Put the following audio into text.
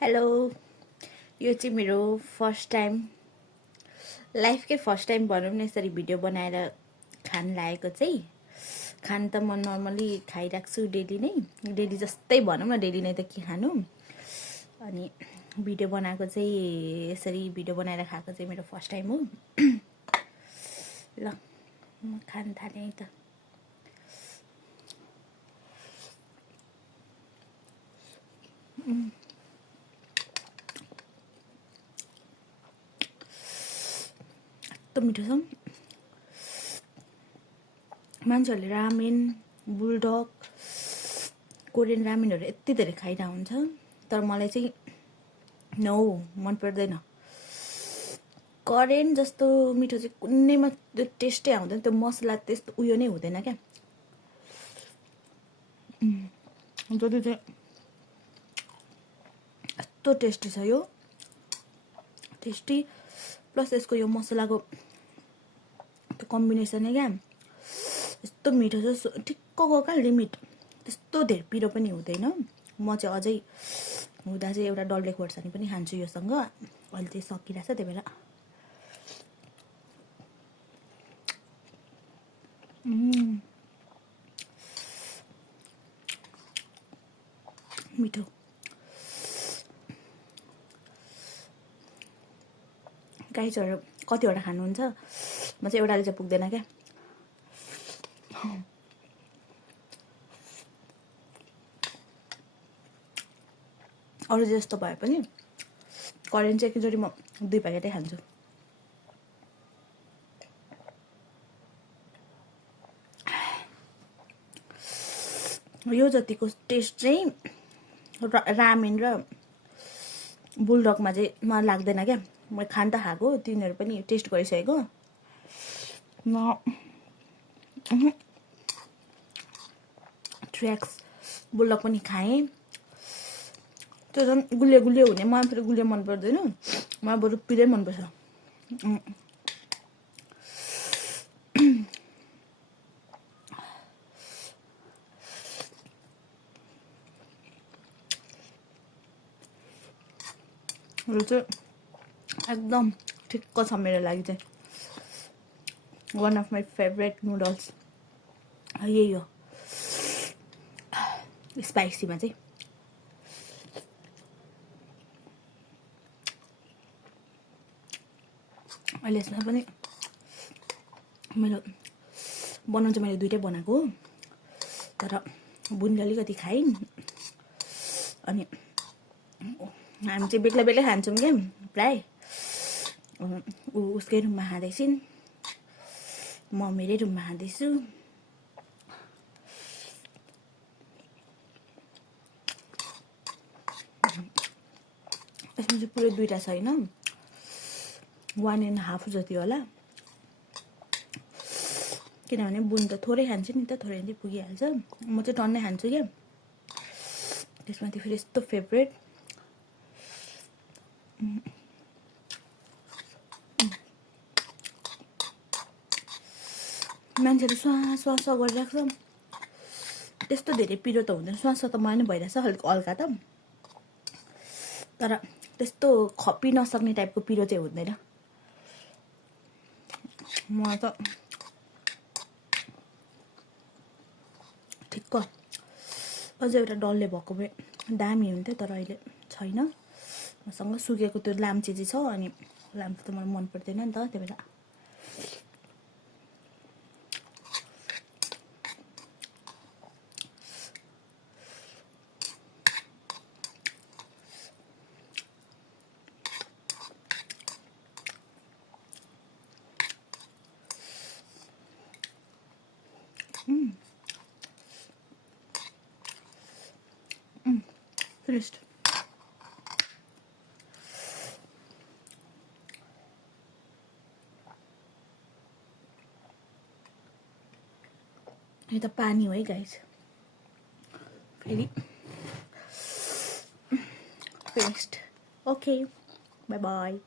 Hello यो चाहिँ मेरो फर्स्ट टाइम लाइफकै फर्स्ट टाइम भनौँ न यसरी भिडियो बनाएर खान लागेको चाहिँ खान त म नर्मली खाइरहेको छु डेली नै डेली जस्तै भनौँ न डेली नै त के खानु अनि भिडियो बनाएको चाहिँ यसरी भिडियो बनाएर खाएको चाहिँ मेरो फर्स्ट टाइम हो ल म खान थालेँ त कस्तो मिठो छ मान्छेहरूले रामेन बुलडग कोरियन रामेनहरू यति धेरै खाइरहेको हुन्छ तर मलाई चाहिँ नो मन पर्दैन कोरियन जस्तो मिठो चाहिँ कुनैमा त्यो टेस्टै आउँदैन त्यो मसला त्यस्तो उयो नै हुँदैन क्या जति चाहिँ यस्तो टेस्टी छ यो टेस्टी प्लस यसको यो मसलाको त्यो कम्बिनेसनै क्या यस्तो मिठो छ ठिक्कको क्या लिमिट त्यस्तो धेरै पिरो पनि हुँदैन म चाहिँ अझै हुँदा चाहिँ एउटा डल्ले खोर्सानी पनि खान्छु योसँग अहिले चाहिँ सकिरहेछ त्यही भएर मिठो गाइजहरू कतिवटा खानुहुन्छ म चाहिँ एउटाले चाहिँ पुग्दैन क्या अरू जस्तो भए पनि कोरियन चाहिँ एकचोटि म 2 प्याकेटै खान्छु यो जतिको टेस्ट चाहिँ रामेन र बुलडगमा चाहिँ मलाई लाग्दैन क्या म खान त खाएको तिनीहरू पनि टेस्ट गरिसकेको ट्र्याक्स बुलडग पनि खाएँ त्यो झन् गुलियो गुलियो हुने मलाई फेरि गुलियो मन पर्दैन मलाई बरु पिरै मनपर्छ यो चाहिँ एकदम ठिक्क छ मेरो लागि चाहिँ one of my favourite noodles यही हो स्पाइसीमा चाहिँ अहिले यसमा पनि मेरो बनाउनु चाहिँ मैले 2टै बनाएको हो तर बुनले अलिकति खाएँ अनि हामी चाहिँ बेग्ला बेग्लै खान्छौँ क्या प्राय उसकै रुममा खाँदैछिन् म मेरै रुममा खाँदैछु यसमा चाहिँ पुरै 2टा छैन 1.5 जति होला किनभने बुन त थोरै खान्छ नि त थोरै चाहिँ पुगिहाल्छ म चाहिँ टन्नै खान्छु क्या त्यसमाथि फेरि यस्तो फेभरेट मान्छेले स्वास स्वास गरिरहेको छ त्यस्तो धेरै पिरो त हुँदैन स्वास त मलाई नै भइरहेछ हल्का त तर त्यस्तो खपी नसक्ने टाइपको पिरो चाहिँ हुँदैन मलाई त ठिक्क अझै एउटा डल्ले भएको भए दामी हुन्थ्यो तर अहिले छैन मसँग सुकेको त्यो लाम्चे चाहिँ छ अनि लाम्चे त मलाई मन पर्दैन नि त त्यही भएर finished. यो त पानी हो है गाइस फेरि finished. Okay, bye bye.